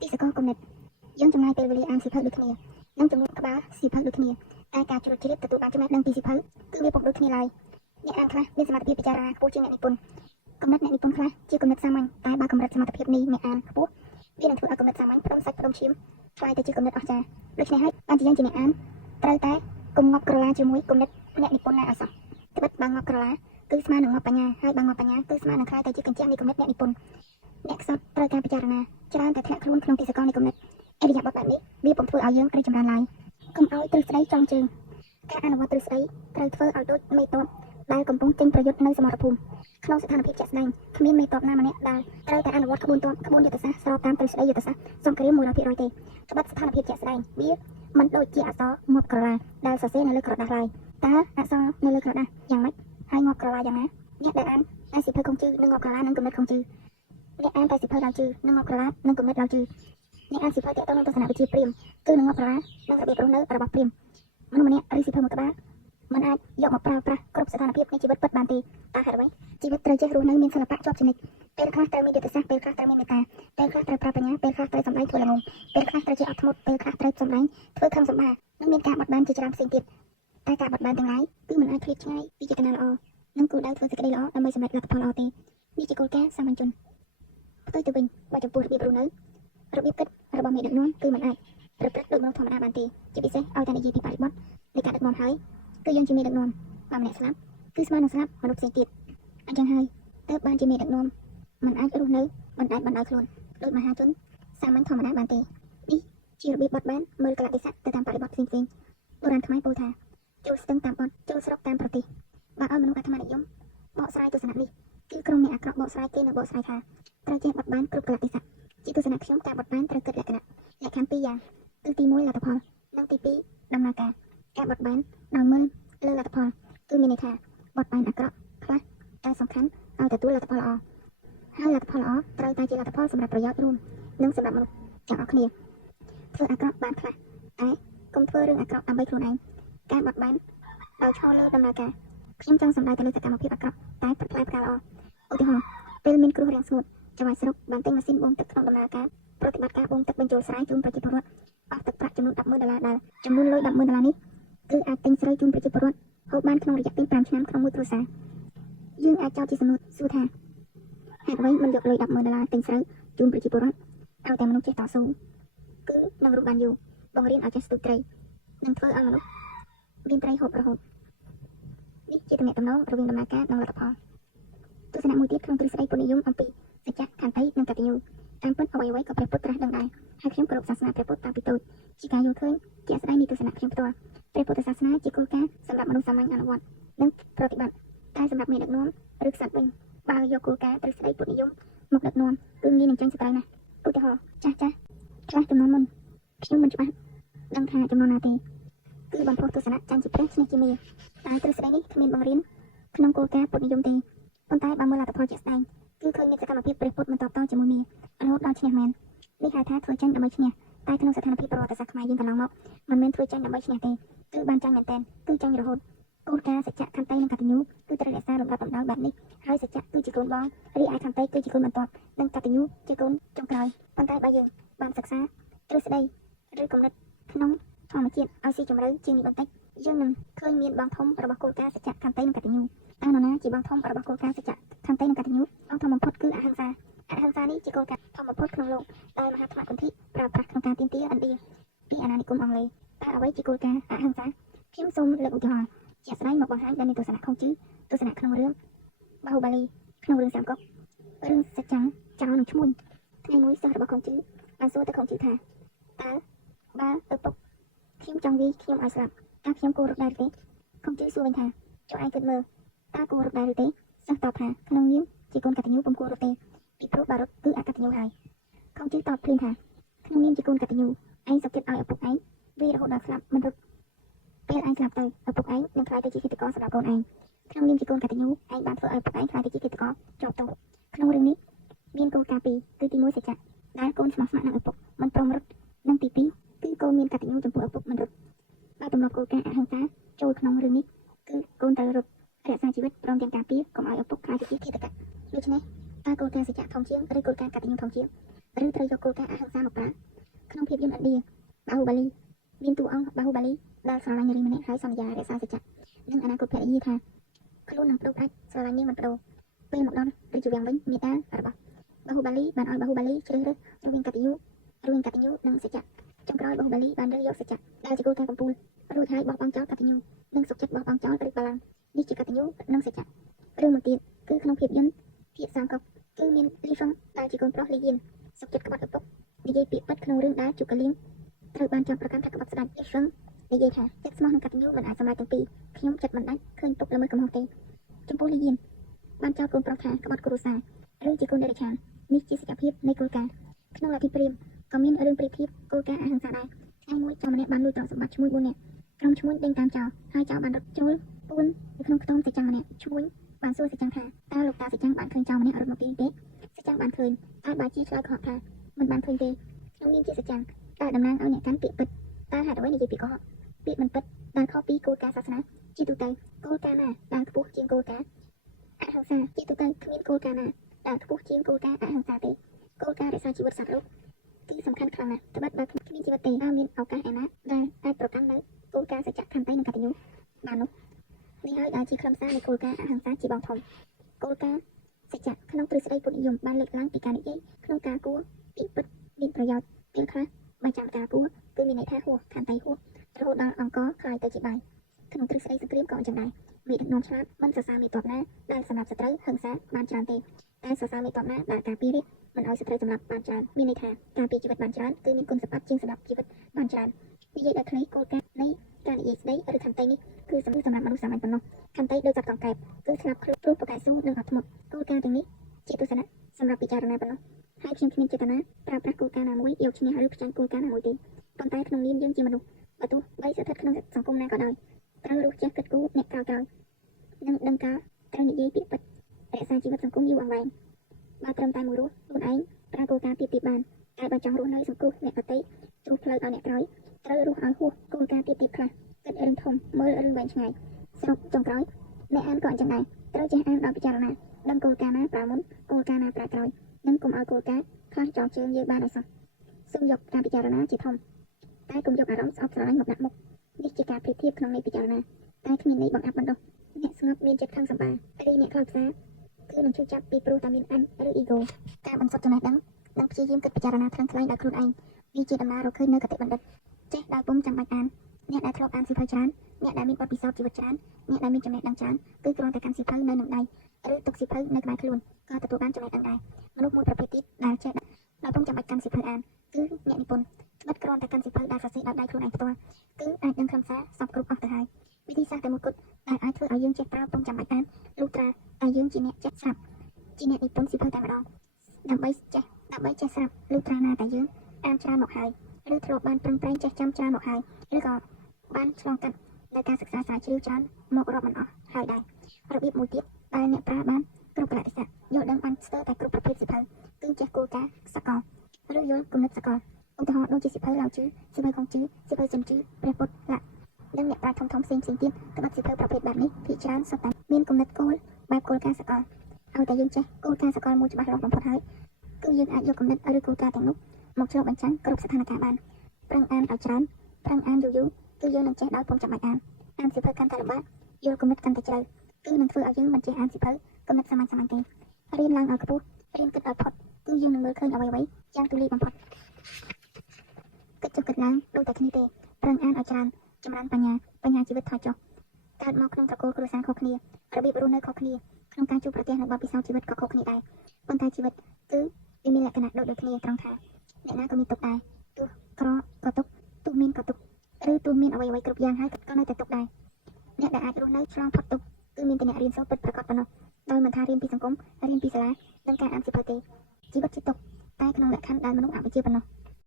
ទីសកលគំនិតយើងចំណាយពេលវេលាអានសៀវភៅដូចគ្នានិងចំនួនក្បាលសៀវភៅដូចគ្នាតែការជ្រួតជ្រាបទទួលបានចំណេះដឹងពីសៀវភៅគឺវាពុំដូចគ្នាឡើយអ្នកអានខ្លះមានសមត្ថភាពពិចារណាខ្ពស់ជាងអ្នកនិពន្ធគំនិតអ្នកនិពន្ធខ្លះជាគំនិតសាមញ្ញតែបើកម្រិតសមត្ថភាពនេះអ្នកអានខ្ពស់វានឹងធ្វើឲ្យគំនិតសាមញ្ញផ្ដុំសាច់ផ្ដុំឈាមឆ្លើយទៅជាគំនិតអស្ចារ្យដូច្នេះហើយបានជាយើងជាអ្នកអានត្រូវតែកុំងាប់ក្រឡាជាមួយគំនិតអ្នកនិពន្ធណាឲ្យសោះត្បិតបើងាប់ក្រឡាគឺស្មើនឹងងាប់បញ្ញាហើយបើងាប់បញ្ញាគឺស្មើនឹងខ្លាយទៅជាកញ្ចក់នៃគំនិតអ្នកនិពន្ធអ្នកខ្សត់ត្រូវការពិចារណាច្រើនតែធ្លាក់ខ្លួនក្នុងទីសកលនៃគំនិតអរិយាបថបែបនេះវាពុំធ្វើឲ្យយើងរីកចម្រើនឡើយកុំឲ្យទ្រឹស្ដីចងជើងការអនុវត្តទ្រឹស្ដីត្រូវធ្វើឲ្យដូចមេតបដែលកំពុងចេញប្រយុទ្ធនៅសមរភូមិក្នុងស្ថានភាពជាក់ស្ដែងគ្មានមេតបណាម្នាក់ដែលត្រូវតែអនុវត្តក្បួនយុទ្ធសាស្ត្រស្របតាមទ្រឹស្ដីយុទ្ធសាស្ត្រសង្គ្រាម 100% ទេត្បិតស្ថានភាពជាក់ស្ដែងវាមិនដូចជាអក្សរងាប់ក្រឡាដែលសរសេរនៅលើក្រដាសឡើយតើអក្សរនៅលើក្រដាសយ៉ាងម៉េចហើយងាប់ក្រឡាយ៉ាងណាអ្នកដែលអានសៀវភៅខុងជឺនឹងងាប់ក្រឡានឹងគំនិតខុងជឺអ្នកអានតែសៀវភៅឡើងជឺនឹងងាប់ក្រឡានឹងគំនិតឡើងជឺអ្នកអានសៀវភៅទាក់ទងនឹងទស្សនវិជ្ជាព្រាហ្មណ៍គឺនឹងងាប់ក្រឡានឹងរបៀបរស់នៅរបស់ព្រាហ្មណ៍មនុស្សម្នាក់ឬសៀវភៅមួយក្បាលមិនអាចយកមកប្រើប្រាស់គ្រប់ស្ថានភាពនៃជីវិតពិតបានទេតើហេតុអ្វីជីវិតត្រូវចេះរស់នៅមានសិល្បៈជាប់ជានិច្ចពេលខ្លះត្រូវមានយុទ្ធសាស្ត្រពេលខ្លះត្រូវមានមេត្តាពេលខ្លះត្រូវប្រើបញ្ញាពេលខ្លះត្រូវសម្ដែងធ្វើល្ងងពេលខ្លះត្រូវជាអត់ធ្មត់ពេលខ្លះត្រូវសម្ដែងធ្វើខឹងសម្បានិងមានការបត់បែនជាច្រើនផ្សេងទៀតតែការបត់បែនទាំងឡាយគឺមិនអាចឃ្លាតឆ្ងាយពីចេតនាល្អនិងគោលដៅធ្វើសេចក្តីល្អដើម្បីសម្រេចលទ្ធផលល្អទេនេះជាគោលការណ៍សាមញ្ញជនផ្ទុយទៅវិញបើចំពោះរបៀបរស់នៅរបៀបគិតរបស់មេដឹកនាំគឺមិនអាចប្រព្រឹត្តដូចមនុស្សធម្មតាបានទេជាពិសេសឲ្យតែនិយាយពីបរិបទនៃការដឹកនាំហើយគឺយើងជាមេដឹកនាំបើម្នាក់ស្លាប់គឺស្មើនឹងស្លាប់មនុស្សផ្សេងទៀតអញ្ចឹងហើយទើបបានជាមេដឹកនាំមិនអាចរស់នៅបណ្ដែតបណ្ដោយខ្លួនដោយមហាជនសាមញ្ញធម្មតាបានទេនេះជារបៀបបត់បែនមើលកលៈទេសៈទៅតាមបរិបទផ្សេងៗបុរាណខ្មែរពោលថាចូលស្ទឹងតាមបត់ចូលស្រុកតាមប្រទេសបើឲ្យមនុស្សអាត្មានិយមបកស្រាយទស្សនៈនេះគឺក្រុមអ្នកអាក្រក់បកស្រាយគេនឹងបកស្រាយថាត្រូវចេះបត់បែនគ្រប់កលៈទេសៈជាទស្សនៈខ្ញុំការបត់បែនត្រូវគិតលក្ខណៈពីរយ៉ាងគឺទី1លទ្ធផលនិងទី2ដំណើរការបត់បែនដោយមើលលើលទ្ធផលគឺមានន័យថាបត់បែនអាក្រក់ខ្លះតែសំខាន់ឲ្យទទួលលទ្ធផលល្អហើយលទ្ធផលល្អត្រូវតែជាលទ្ធផលសម្រាប់ប្រយោជន៍រួមនិងសម្រាប់មនុស្សទាំងអស់គ្នាធ្វើអាក្រក់បានខ្លះតែកុំធ្វើរឿងអាក្រក់ដើម្បីខ្លួនឯងការបត់បែនដោយឈរលើដំណើរការខ្ញុំចង់សម្ដៅទៅលើសកម្មភាពអាក្រក់តែផ្លែផ្កាល្អឧទាហរណ៍ពេលមានគ្រោះរាំងស្ងួតចៅហ្វាយស្រុកបានទិញម៉ាស៊ីនបូមទឹកក្នុងដំណើរការប្រតិបត្តិការបូមទឹកបញ្ចូលស្រែជូនប្រជាពលរដ្ឋអស់ទឹកប្រាក់ចំនួន$10,000ដែលចំនួនលុយ$10,000នេះគឺអាចទិញស្រូវជូនប្រជាពលរដ្ឋហូបបានក្នុងរយៈពេល5ឆ្នាំក្នុងមួយគ្រួសារយើងអាចចោទជាសំណួរសួរថាហេតុអ្វីមិនយកលុយ$10,000ទិញស្រូវជូនប្រជាពលរដ្ឋឲ្យតែមនុស្សចេះតស៊ូគឺនឹងរកបានយូរបង្រៀនឲ្យចេះស្ទូចត្រីនិងធ្វើឲ្យមនុស្សមានត្រីហូបរហូតនេះជាទំនាក់ទំនងរវាងដំណើរការនិងលទ្ធផលទស្សនៈមួយទៀតក្នុងទ្រឹស្ដីពុទ្ធនិយមអំពីសច្ចៈខន្តីនិងកតញ្ញូតាមពិតអ្វីៗក៏ព្រះពុទ្ធត្រាស់ដឹងដែរហើយខ្ញុំគោរពសាសនាព្រះពុទ្ធតាំងពីតូចជាការយល់ឃើញជាក់ស្ដែងនៃទស្សនៈខ្ញុំផ្ទាល់ព្រះពុទ្ធសាសនាជាគោលការណ៍សម្រាប់មនុស្សសាមញ្ញអនុវត្តនិងប្រតិបត្តិតែសម្រាប់មេដឹកនាំឬក្សត្រវិញបើយកគោលការណ៍ទ្រឹស្ដីពុទ្ធនិយមមកដឹកនាំគឺងាយនឹងចាញ់សត្រូវណាស់ឧទាហរណ៍ចាស់ខ្លះចំនួនមុនខ្ញុំមិនច្បាស់ដឹងថាចំនួនណាទេគឺបំផុសទស្សនៈចាញ់ជាព្រះឈ្នះជាមារតែទ្រឹស្ដីនេះគ្មានបង្រៀនក្នុងគោលការណ៍ពុទ្ធនិយមទេប៉ុន្តែបើមើលលទ្ធផលជាក់ស្ដែងគឺឃើញមានសកម្មភាពព្រះពុទ្ធមិនតបតជាមួយមាររហូតដល់ឈ្នះមែននេះហៅថាធ្វើចាញ់ដើម្បីឈ្នះតែក្នុងស្ថានភាពប្រវត្តិសាស្ត្រខ្មែរយើងកន្លងមកមិនមែនធ្វើចាញ់ដើម្បីឈ្នះទេគឺបានចាញ់មែនទែនគឺចាញ់រហូតគោលការណ៍សច្ចៈខន្តីនិងកតញ្ញូគឺត្រូវរក្សាលំដាប់លំដោយបែបនេះហើយសច្ចៈគឺជាកូនបងរីឯខន្តីគឺជាកូនបន្ទាប់និងកតញ្ញូជាកូនចុងក្រោយប៉ុន្តែបើយើងបានសិក្សាទ្រឹស្ដីឬគំនិតក្នុងធម្មជាតិឲ្យស៊ីជម្រៅជាងនេះបន្តិចយើងនឹងឃើញមានបងធំរបស់គោលការណ៍សច្ចៈខន្តីនិងកតញ្ញូតើនរណាជាបងធំរបស់គោលការណ៍សច្ចៈខន្តីនិងកតញ្ញូបងធំបំផុតគឺអហិង្សានេះជាគោលការណ៍ធំបំផុតក្នុងលោកដែលមហាថ្មគន្ធីប្រើប្រាស់ក្នុងការទាមទារឥណ្ឌាពីអាណានិគមអង់គ្លេសតើអ្វីជាគោលការណ៍អហិង្សាខ្ញុំសូមលើកឧទាហរណ៍ជាក់ស្ដែងមកបង្ហាញដែលមានទស្សនៈខុសជឿទស្សនៈក្នុងរឿងបាហូបាលីក្នុងរឿងសាមកុករឿងសច្ចៈចោលនឹងឈ្មោះថ្ងៃមួយសិស្សរបស់ខុសជឿបានសួរទៅខុសជឿថាតើបើឪពុកខ្ញុំចង់វាយខ្ញុំឲ្យស្លាប់តើខ្ញុំគួររកដែរទេខុសជឿសួរវិញថាចុះឯងគិតមើលតើគួររកដែរឬទេសិស្សតបថាក្នុងនាមជាកូនកតញ្ញូពុំគួររកទេពីព្រោះបើរត់គឺអកតញ្ញូហើយខុសជឿតបភ្លាមថាក្នុងនាមជាកូនកតញ្ញូឯងសុខចិត្តឲ្យឪពុកឯងវារហូតដល់ស្លាប់មិនរត់ពេលឯងស្លាប់ទៅឪពុកឯងនឹងខ្លាយទៅជាឃាតករសម្រាប់កូនឯងក្នុងនាមជាកូនកតញ្ញូឯងបានធ្វើឲ្យឪពុកឯងខ្លាយទៅជាឃាតករជាប់ទោសក្នុងរឿងនេះមានគោលការណ៍ពីរគឺទី1សច្ចៈដែលកូនស្មោះស្ម័គ្រនឹងឪពុកមិនព្រមរត់និងទី2គឺកូនមានកតញ្ញូចំពោះឪពុកមិនរត់បើទំនាស់គោលការណ៍អហិង្សាចូលក្នុងរឿងនេះគឺកូនត្រូវរត់រក្សាជីវិតព្រមទាំងការពារកុំឲ្យឪពុកខ្លាចទៅជាឃាតករដូច្នេះតើគោលការណ៍សច្ចៈធំជាងឬគោលការណ៍កតញ្ញូធំជាងឬត្រូវយកគោលការណ៍អហិង្សាមក មកប្រាក្នុងភាពយន្តឥណ្ឌាបាហូបាលីមានតួអង្គបាហូបាលីដែលស្រឡាញ់នារីម្នាក់ហើយសន្យារក្សាសច្ចៈនិងអនាគតភរិយាថាខ្លួននឹងប្តូរផ្ដាច់ស្រឡាញ់នាងមិនប្តូរពេលមកដល់រាជវាំងវិញមេតារបស់បាហូបាលីបានឲ្យបាហូបាលីជ្រើសរើសរវាងកតញ្ញូនិងសច្ចៈចុងក្រោយបាហូបាលីបានរើសយកសច្ចៈដែលជាគោលការណ៍កំពូលរួចហើយបោះបង់ចោលកតញ្ញូនិងសុខចិត្តបោះបង់ចោលឬបលាំងនេះជាកតញ្ញូនិងសច្ចៈរឿងមួយទៀតគឺក្នុងភាពយន្តភាគសាមកុកគឺមានលីហ្វឹងដែលជាកូនប្រុសលីយៀនសុខចិត្តក្បត់ឪពុកនិយាយពាក្យពិតក្នុងរឿងដែលជូកាលៀងត្រូវបានចោទប្រកាន់ថាក្បត់ស្ដេចលីហ្វឹងនិយាយថាចិត្តស្មោះនិងកតញ្ញូមិនអាចសម្រេចទាំងពីរខ្ញុំចិត្តមិនដាច់ឃើញពុកល្មើសកំហុសទេចំពោះលីយៀនបានចោទកូនប្រុសថាក្បត់គ្រួសារឬជាកូនដេរឆាននេះជាសច្ចភាពនៃគោលការណ៍ក្នុងលទ្ធិព្រាហ្មណ៍ក៏មានរឿងប្រៀបធៀបគោលការណ៍អហិង្សាដែរថ្ងៃមួយចៅម្នាក់បានលួចទ្រព្យសម្បត្តិឈ្មួញ4នាក់ក្រុមឈ្មួញដេញតាមចោលហើយចៅបានរត់ចូលពួននៅក្នុងខ្ទមសច្ចាំម្នាក់ឈ្មួញបានសួរសច្ចាំថាតើលោកតាសច្ចាំបានឃើញចៅម្នាក់រត់មកពីទេសច្ចាំបានឃើញតែបាជាឆ្លើយខកថាមិនបានឃើញទេក្នុងនាមជាសច្ចាំដែលតំណាងឲ្យអ្នកកាន់ពាក្យពិតតើហេតុអ្វីនិយាយពាក្យកុហកពាក្យមិនពិតដែលខុសពីគោលការណ៍សាសនាជាទូទៅគោលការណ៍ណាដែលខ្ពស់ជាងគោលការណ៍អហិង្សាជាទូទៅគ្មានគោលការណ៍ណាដែលខ្ពស់ជាងគោលការណ៍អហិង្សាទេគោលការណ៍រក្សាជីវិតសត្វលោកគឺសំខាន់ខ្លាំងណាស់ត្បិតបើគ្មានជីវិតទេតើមានឱកាសឯណាដែលអាចប្រកាន់នៅគោលការណ៍សច្ចៈខន្តីនិងកតញ្ញូបាននោះនេះហើយដែលជាខ្លឹមសារនៃគោលការណ៍អហិង្សាជាបងធំគោលការណ៍សច្ចៈក្នុងទ្រឹស្ដីពុទ្ធនិយមបានលើកឡើងពីការនិយាយក្នុងការគួរពាក្យពិតមានប្រយោជន៍ពេលខ្លះបើចាំការគួរគឺមានន័យថាហួសខន្តីហួសរហូតដល់អង្គខ្លាយទៅជាបាយក្នុងទ្រឹស្ដីសង្គ្រាមក៏អញ្ចឹងដែរមេដឹកនាំឆ្លាតមិនសរសើរមេទ័ពណាដែលសម្រាប់សត្រូវហិង្សាបានច្រើនទេតែសរសើរមេទ័ពណាដែលការពាររាជមិនឲ្យសត្រូវសម្លាប់បានច្រើនមានន័យថាការពារជីវិតបានច្រើនគឺមានគុណសម្បត្តិជាងសម្រាប់ជីវិតបានច្រើននិយាយដល់ខ្លីគោលការណ៍នៃការនិយាយស្ដីឬខន្តីនេះគឺសម្រាប់មនុស្សសាមញ្ញប៉ុណ្ណោះខន្តីដូចសត្វកង្កែបគឺស្លាប់ខ្លួនព្រោះប្រកែស៊ូនិងអត់ធ្មត់គោលការណ៍ទាំងនេះជាទស្សនៈសម្រាប់ពិចារណាប៉ុណ្ណោះហើយខ្ញុំគ្មានចេតនាប្រើប្រាស់គោលការណ៍ណាមួយយកឈ្នះឬផ្ចាញ់គោលការណ៍ណាមួយទេប៉ុន្តែក្នុងនាមយើងជាមនុស្សបើទោះបីស្ថិតក្នុងសង្គមណាក៏ដោយត្រូវរស់ចេះគិតគូរអ្នកក្រោយនិងដឹងការត្រូវនិយាយពាក្យពិតរក្សាជីវិតសង្គមយូរអង្វែងបើត្រឹមតែមួយរស់ខ្លួនឯងប្រើគោលការណ៍ទៀតបានតែបើចង់រស់នៅសង្គ្រោះអ្នកដទៃជួបផ្លូវដល់អ្នកក្រោយត្រូវរស់ឲ្យហួសគោលការណ៍ទៀតខ្លះគិតរឿងធំមើលរឿងវែងឆ្ងាយសរុបចុងក្រោយអ្នកអានក៏អញ្ចឹងដែរត្រូវចេះអានដល់ពិចារណាដឹងគោលការណ៍ណាប្រើមុនគោលការណ៍ណាប្រើក្រោយនិងកុំឲ្យគោលការណ៍ខ្លះចងជើងយើងបានឲ្យសោះសូមយកការពិចារណាជាធំតែកុំយកអារម្មណ៍ស្អប់ស្រឡាញ់មកដាក់មុខនេះជាការប្រៀបធៀបក្នុងន័យពិចារណាតែគ្មានន័យបង្អាប់បណ្ដោះអ្នកស្ងប់មានចិត្តខឹងសម្បារីអ្នកខ្លោចផ្សាគឺនឹងជួយចាប់ពីព្រោះតែមានអញឬអ៊ីហ្គោការបន្សុទ្ធចំណេះដឹងនិងព្យាយាមគិតពិចារណាថ្លឹងថ្លែងដោយខ្លួនឯងវាជាដំណើររកឃើញនៅគតិបណ្ឌិតចេះដោយពុំចាំបាច់អានអ្នកដែលធ្លាប់អានសៀវភៅច្រើនអ្នកដែលមានបទពិសោធន៍ជីវិតច្រើនអ្នកដែលមានចំណេះដឹងច្រើនគឺគ្រាន់តែកាន់សៀវភៅនៅនឹងដៃឬទុកសៀវភៅនៅក្បែរខ្លួនក៏ទទួលបានចំណេះដឹងដែរមនុស្សមួយប្រភេទទៀតដែលចេះដោយពុំចាំបាច់កាន់សៀវភៅអានគឺអ្នកនិពន្ធត្បិតគ្រាន់តែកាន់សៀវភៅដែលសរសេរដោយដៃខ្លួនឯងផ្ទាល់គឺអាចដឹងខ្លឹមសារសពគ្រប់អស់ទៅហើយវិធីសាស្ត្រតែមួយគត់ដែលអាចធ្វើឲ្យយើងចេះប្រើពុំចាំបាច់អានលុះត្រាតែយើងជាអ្នកចេះស្រាប់ជាអ្នកនិពន្ធសៀវភៅតែម្ដងដើម្បីចេះស្រាប់លុះត្រាណាតែយើងអានច្រើនមកហើយឬធ្លាប់បានប្រឹងប្រែងចេះចាំច្រើនមកហើយឬក៏បានឆ្លងកាត់នៅការសិក្សាស្រាវជ្រាវច្រើនមករាប់មិនអស់ហើយដែររបៀបមួយទៀតដែលអ្នកប្រើបានគ្រប់កលៈទេសៈយល់ដឹងបានស្ទើរតែគ្រប់ប្រភេទសៀវភៅគឺចេះគោលការណ៍សកលឬយល់គំនិតសកលឧទាហរណ៍ដូចជាសៀវភៅឡាវជឺសៀវភៅខុងជឺសៀវភៅចិនជឺព្រះពុទ្ធលក្ខនិងអ្នកប្រាជ្ញធំៗផ្សេងទៀតត្បិតសៀវភៅប្រភេទបែបនេះភាគច្រើនសុទ្ធតែមានគំនិតគោលបែបគោលការណ៍សកលឲ្យតែយើងចេះគោលការណ៍សកលមួយច្បាស់លាស់បំផុតហើយគឺយើងអាចយកគំនិតឬគោលការណ៍ទាំងនោះមកឆ្លុះបញ្ចាំងគ្រប់ស្ថានភាពបានប្រឹងអានឲ្យច្រើនប្រឹងអានយូរគឺយើងនឹងចេះដោយពុំចាំបាច់អានសៀវភៅកាន់តែលំបាកយល់គំនិតកាន់តែជ្រៅគឺនឹងធ្វើឲ្យយើងមិនចេះអានសៀវភៅគំនិតសាមញ្ញទេរៀនឡើងឲ្យខ្ពស់រៀនគិតឲ្យផុតគឺយើងនឹងមើលឃើញអ្វីៗយ៉ាងទូលាយបំផុតគិតចុះគិតឡើងដូចតែគ្នាទេប្រឹងអានឲ្យច្រើនចម្រើនបញ្ញាជីវិតថយចុះកើតមកក្នុងត្រកូលគ្រួសារខុសគ្នារបៀបរស់នៅខុសគ្នាក្នុងការជួបប្រទះនឹងបទពិសោធន៍ជីវិតក៏ខុសគ្នាដែរប៉ុន្តែជីវិតគឺវាមានលក្ខណៈដូចគ្នាត្រង់ថាអ្នកណាក៏មានទុកដែរទោះក្រក៏ទុកទោះមានក៏ទុកឬទោះមានអ្វីៗគ្រប់យ៉ាងហើយក៏នៅតែទុកដែរអ្នកដែលអាចរស់នៅឆ្លងផុតទុកគឺមានតែអ្នករៀនសូត្រពិតប្រាកដប៉ុណ្ណោះដោយមិនថារៀនពីសង្គមរៀនពីសាលានិងការអានសៀវភៅទេជីវិតជាទុកតែក្នុងលក្ខខណ្ឌដែលមនុស្សអវិជ្ជាប៉ុណ្ណោះ